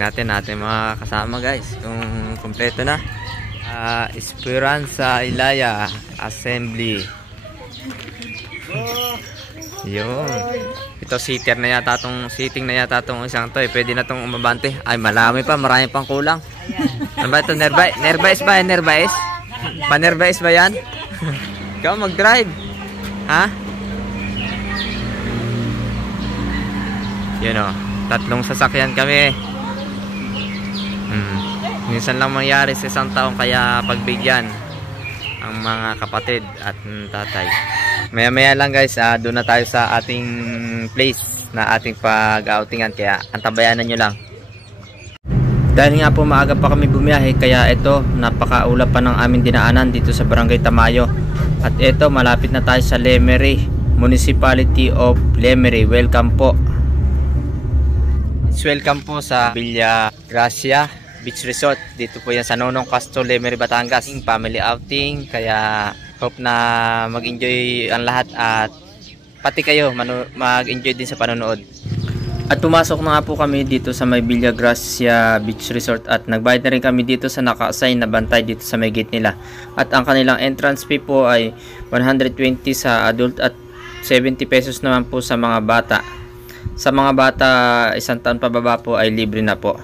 natin mga kasama guys kung kompleto na. Esperanza Ilaya Assembly. Yun. Ito sitting na yata tong isang to eh. Pwede na tong umabante. Ay marami pang kulang. Ano ba ito? Nerbais ba? Nerbais? Panerbais ba yan? Ikaw mag-drive. Ha? Yun o. 3 sasakyan kami. Minsan lang mangyari sa isang taon, kaya pagbigyan ang mga kapatid at tatay. Maya lang guys, doon na tayo sa ating place na ating pag-outingan, kaya antabayanan nyo lang. Dahil nga po maaga pa kami bumiyahe, kaya ito napakaulap pa ng aming dinaanan dito sa Barangay Tamayo. At ito malapit na tayo sa Lemery, Municipality of Lemery. Welcome po. Welcome po sa Villa Gracia Beach Resort. Dito po yan sa Nonong Castro, Lemery, Batangas. Family outing, kaya hope na mag-enjoy ang lahat at pati kayo mag-enjoy din sa panonood. At pumasok na nga po kami dito sa may Villa Gracia Beach Resort at nagbayad na rin kami dito sa naka-assign na bantay dito sa may gate nila. At ang kanilang entrance fee po ay 120 sa adult at 70 pesos naman po sa mga bata. Sa mga bata 1 taon pababa po ay libre na po.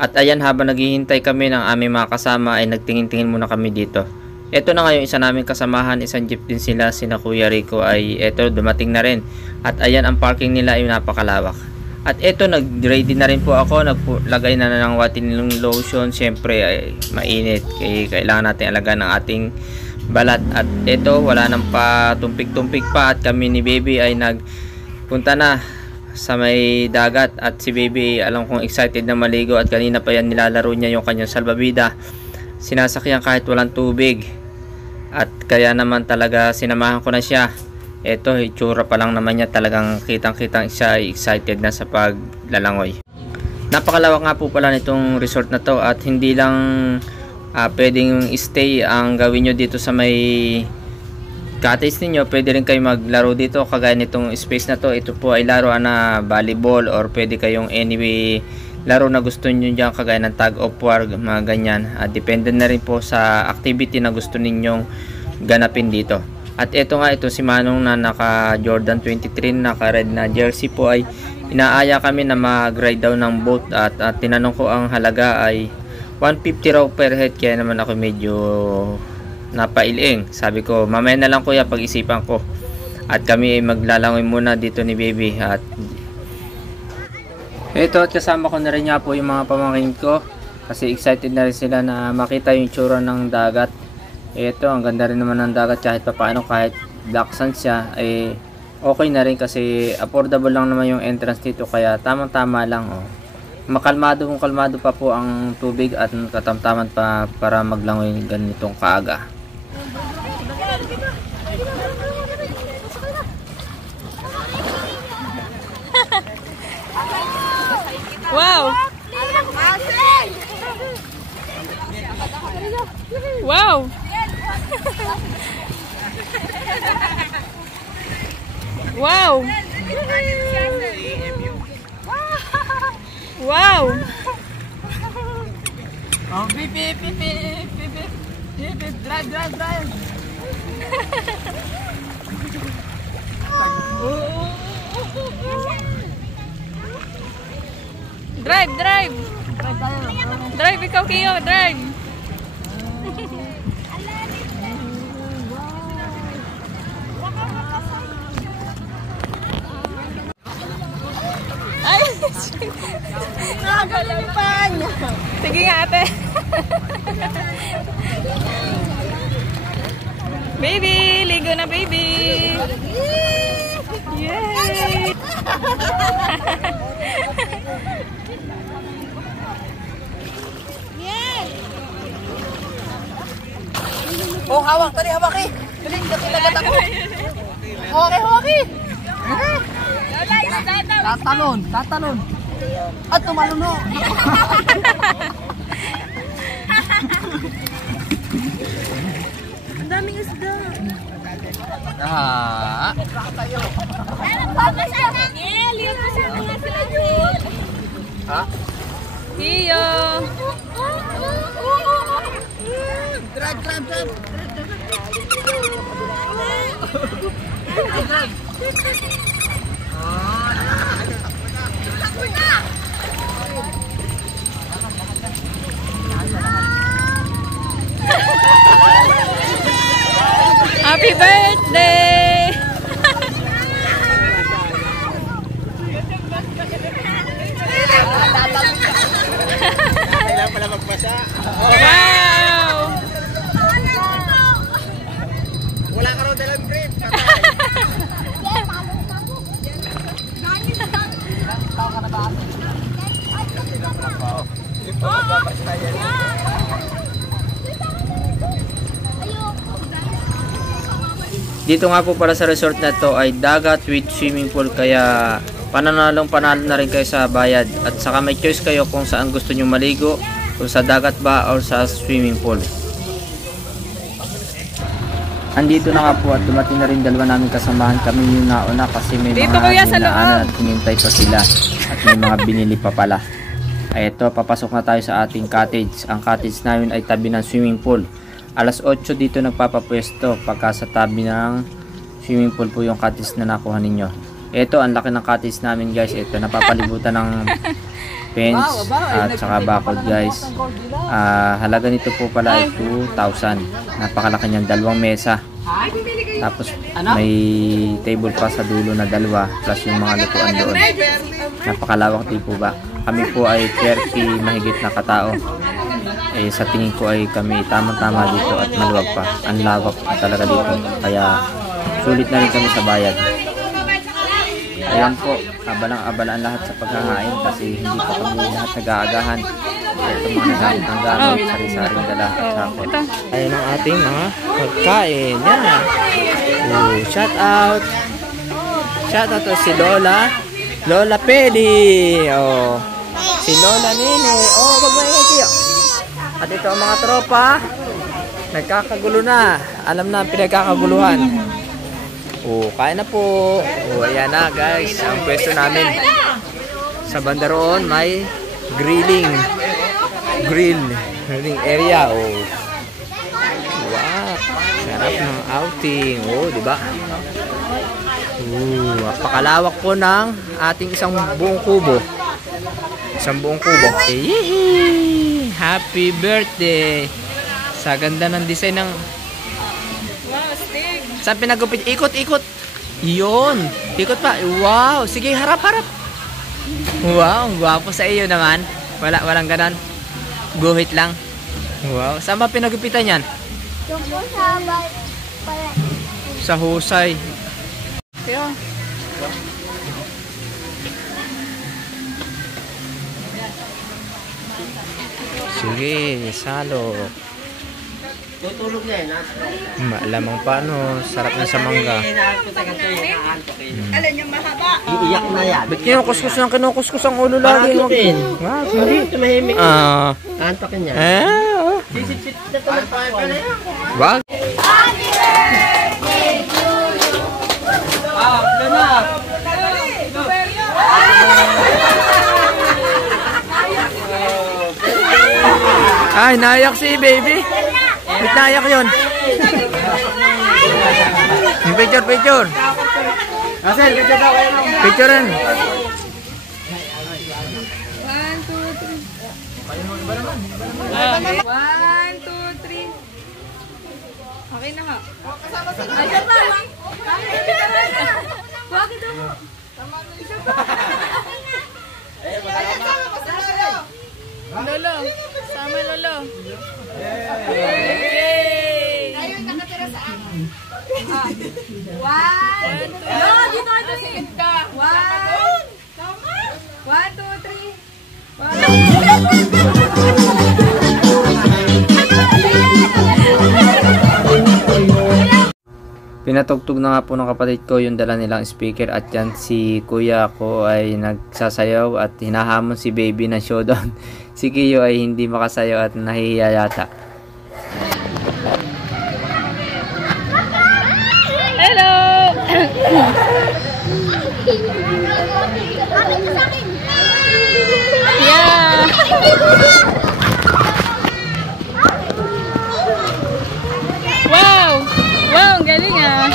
At ayan, habang naghihintay kami ng aming mga kasama ay nagtingin-tingin muna kami dito. Ito na nga yung isa naming kasamahan, isang jeep din sila, sina Kuya Rico ay eto dumating na rin. At ayan, ang parking nila ay napakalawak. At eto, nag-ready na rin po ako, naglagay na ng watermelon lotion. Siyempre ay mainit, kaya kailangan natin alagaan ng ating balat. At eto, wala nang patumpik-tumpik pa at kami ni Baby ay nagpunta na sa may dagat. At si Baby alam kong excited na maligo at kanina pa yan nilalaro niya yung kanyang salbabida, sinasakyan kahit walang tubig. At kaya naman talaga sinamahan ko na siya. Eto, itsura pa lang naman niya, talagang kitang-kitang siya ay excited na sa paglalangoy. Napakalawak nga po pala nitong resort na to at hindi lang pwedeng stay ang gawin nyo dito sa may cottage ninyo. Pwede rin kayo maglaro dito kagaya nitong space na to. Ito po ay laruan na volleyball or pwede kayong anyway laro na gusto nyo dyan kagaya ng tag of war, mga ganyan. Depende na rin po sa activity na gusto ninyong ganapin dito. At ito nga, ito si Manong na naka Jordan 23, naka red na jersey po ay inaaya kami na mag-ride daw ng boat. At tinanong ko ang halaga ay 150 raw per head, kaya naman ako medyo napailing. Sabi ko mamaya na lang kuya, pag-isipan ko. At kami ay maglalangoy muna dito ni Baby. At ito, at kasama ko na rin nga po yung mga pamangkin ko kasi excited na rin sila na makita yung tsura ng dagat. Ito, ang ganda rin naman ng dagat kahit papaano, kahit black sand siya ay okay na rin kasi affordable lang naman yung entrance dito, kaya tamang-tama lang. Makalmado kung kalmado pa po ang tubig at katamtaman pa para maglangoy ganitong kaaga. Wow! Wow! Wow! Wow! Oh, beep, beep, beep, beep, beep, beep, beep, drive, drive, drive. Drive, drive! Drive, ikaw Kiyo, drive! Ay! Nakagalipan! Sige nga ate! Baby! Ligo na baby! Yay! Oh, hawak! Tali, hawak eh! Tali, nakilagat ako! Hawak eh, hawak eh! Tatalon, tatalon! At tumaluno! Ang daming isda! Ah. Ha? Kiyo. Drag. Happy birthday! Kailangan pala magbasa. Wow! Wala ka raw dalang brief. Dito nga po para sa resort na to ay dagat with swimming pool, kaya panalo na rin kayo sa bayad, at saka may choice kayo kung saan gusto nyo maligo, kung sa dagat ba or sa swimming pool. Andito na nga po at dumating na rin dalawa namin kasamahan. Kami yung nauna kasi may Dito, mga kuya, sa dinaanan loob. at hinintay pa sila at may mga binili pa pala. Ay ito, papasok na tayo sa ating cottage. Ang cottage namin ay tabi ng swimming pool. Alas 8 dito nagpapapwesto, pagka sa tabi ng swimming pool po yung cottage na nakuha ninyo. Ito, ang laki ng cottage namin guys. Ito, napapalibutan ng fence at saka bakod guys. Halaga nito po pala ay 2,000. Napakalaki niyan, 2 mesa. Tapos may table pa sa dulo na 2 plus yung mga lutuan doon. Napakalawak din po ba. Kami po ay 30 mahigit na katao. Sa tingin ko ay kami tamang-tama dito at maluwag pa. Ang lawak talaga dito. Kaya sulit na rin kami sa bayad. Ayan po, abalang-abalaan lahat sa paghahain kasi hindi pa kami lahat nag-aagahan. Ito mga nagamit ng gamit, sari-saring dala at sako. Ayan ang ating mga pagkain. Yan. Shout out. Shout out to si Lola. Lola Peli. Si Lola Nene. Magmahingay kayo. At ito ang mga tropa. Nagkakagulo na. Alam na ang pinagkakaguluhan. Kain na po. Ayan na guys. Ang pwesto namin. Sa banda roon may grilling area. Wow. Sarap ng outing. Diba? Napakalawak po ng ating isang buong kubo. Happy birthday. Sa ganda ng design ng... Wow, stick. Saan pinagupit? Ikot. Yun. Ikot pa. Wow. Sige, harap. Wow. Gwapo sa iyo naman. Walang ganon. Guhit lang. Wow. Saan ba pinagupitan yan? Sa husay. Kaya. Sige, salo. Tutulog na yun, Malamang paano, sarap na sa mangga. Alam niyo mahaba. Iiyak na yan. Ba't kinukuskus ang ulo lagi? Antukin. Hindi. Tumahimik. Antukin yan. Sisit-sit na ito. Wag. Ay, nayak si baby. Ba't nayak yun? Picture. Asel, picture daw kayo. Picturean. 1, 2, 3. One, two, three. Okay na nga. Ayan ba? Bakit ako? Lolo. Sama Lolo. Yay! Ayun, nakatira saan? One, two, No, dito kayo tumingin. one. Tama? 1, 2, 3. Pinatugtog na nga po ng kapatid ko yung dala nilang speaker, at yan si kuya ko ay nagsasayaw at hinahamon si baby ng showdown. Si Kiyo ay hindi makasayaw at nahihiya yata. Hello! Akin sa akin! Yeah! Wow! Wow, ang galing ah.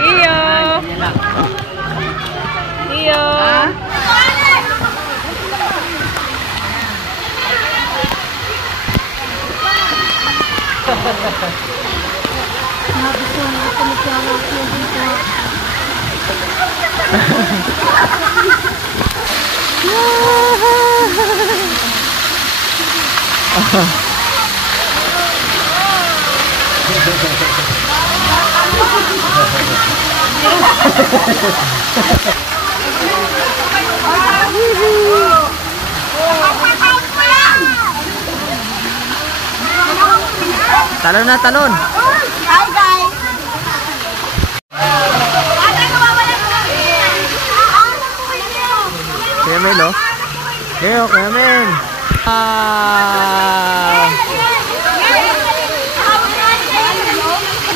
Iyo! Iyo! Talon na, talon. Hi guys! Ate, nawawala ko lang. Kuya Mel, oh. Leo, Kuya Mel.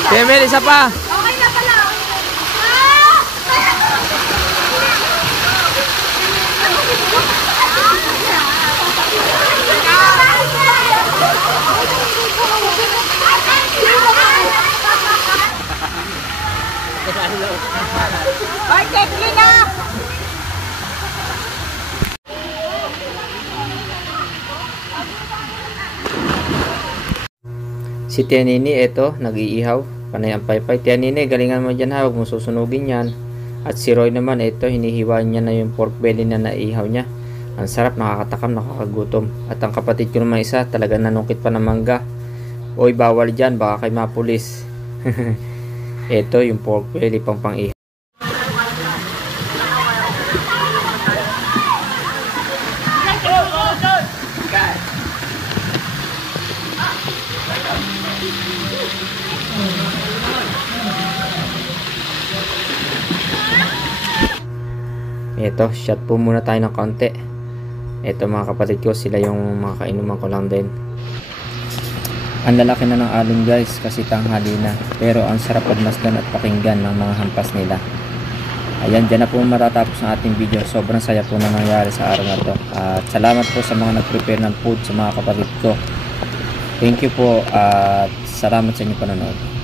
Kuya Mel, isa pa. Okay na pala. Ay, tekli na! Si Tia Nini, eto, nag-iihaw. Panay ang paypay. Tia Nini, galingan mo dyan ha. Huwag mo susunugin yan. At si Roy naman, eto, hinihiwain niya na yung pork belly na naihaw niya. Ang sarap, nakakatakam, nakakagutom. At ang kapatid ko naman isa, talaga nanungkit pa ng mangga. Oy, bawal dyan, baka kay mapulis. Eto, yung pork belly pang pang-ihaw. Ito, shot po muna tayo ng konti. Ito mga kapatid ko, sila yung mga kainuman ko lang din. Ang lalaki na ng alon guys, kasi tanghali na. Pero ang sarap pagmasdan at pakinggan ng mga hampas nila. Ayan, dyan na po matatapos ang ating video. Sobrang saya po na nangyari sa araw na to. At salamat po sa mga nag-prepare ng food sa mga kapatid ko. Thank you po at salamat sa inyong panonood.